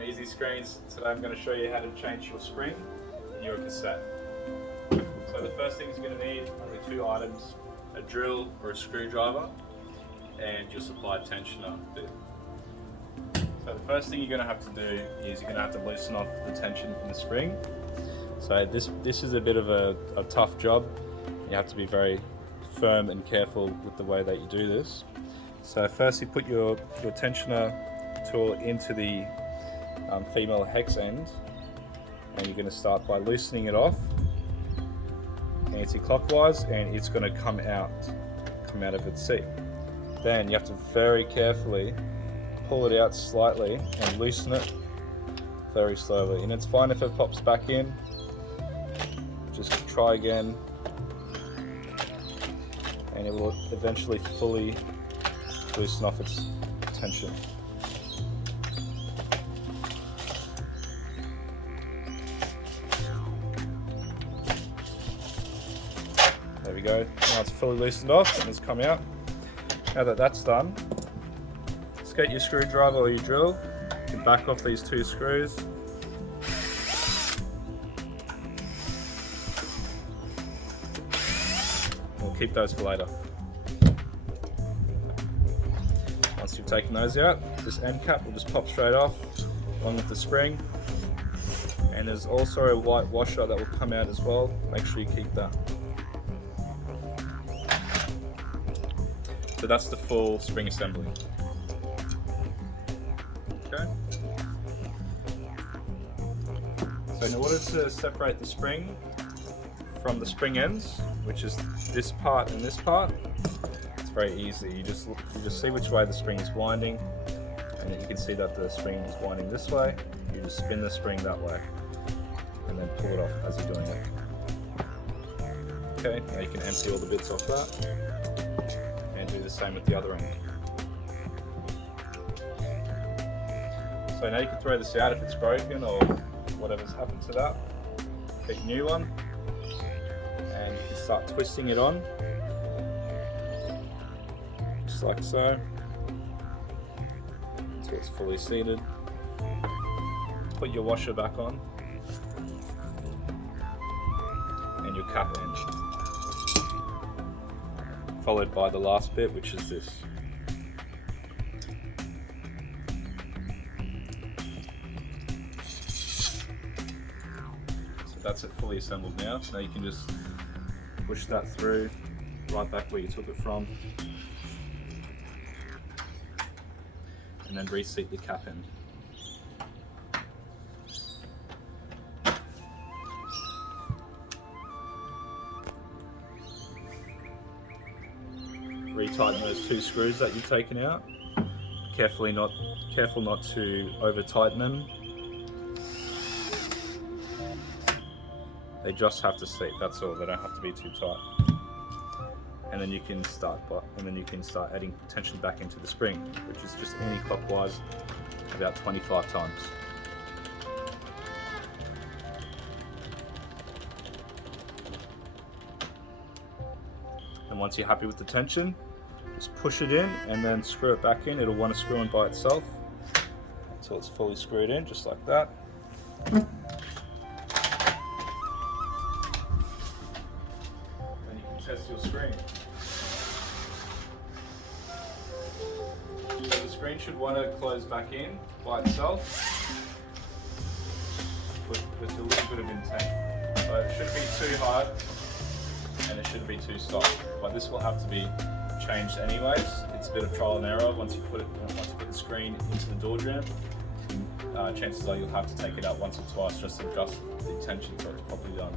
from EZY Screens. Today I'm going to show you how to change your spring in your cassette. So the first thing you're going to need are only two items, a drill or a screwdriver and your supply tensioner bit. So the first thing you're going to have to do is you're going to have to loosen off the tension in the spring. So this is a bit of a tough job. You have to be very firm and careful with the way that you do this. So first you put your tensioner tool into the female hex end, and you're going to start by loosening it off anti-clockwise, and it's going to come out of its seat. Then you have to very carefully pull it out slightly and loosen it very slowly, and it's fine if it pops back in. Just try again and it will eventually fully loosen off its tension. There we go. Now it's fully loosened off and it's come out. Now that that's done, let's get your screwdriver or your drill. You can back off these two screws. We'll keep those for later. Once you've taken those out, this end cap will just pop straight off along with the spring. And there's also a white washer that will come out as well. Make sure you keep that. So that's the full spring assembly. Okay. So in order to separate the spring from the spring ends, which is this part and this part, it's very easy. You just see which way the spring is winding, and then you can see that the spring is winding this way. You just spin the spring that way, and then pull it off as you're doing it. Okay, now you can empty all the bits off that, and do the same with the other end. So now you can throw this out if it's broken or whatever's happened to that. Get a new one, and you can start twisting it on, just like so, until it's fully seated. Put your washer back on, and your cap end, followed by the last bit, which is this. That's it fully assembled now. Now you can just push that through right back where you took it from, and then reseat the cap end. Retighten those two screws that you've taken out. Careful not to over tighten them. They just have to seat, that's all. They don't have to be too tight. And then you can start adding tension back into the spring, which is just anti-clockwise about 25 times. And once you're happy with the tension, just push it in and then screw it back in. It'll want to screw in by itself until it's fully screwed in, just like that. Test your screen. So the screen should want to close back in by itself with a little bit of intent. So it shouldn't be too hard and it shouldn't be too soft. But this will have to be changed anyways. It's a bit of trial and error. Once you put the screen into the door jamb, chances are you'll have to take it out once or twice just to adjust the tension so it's properly done.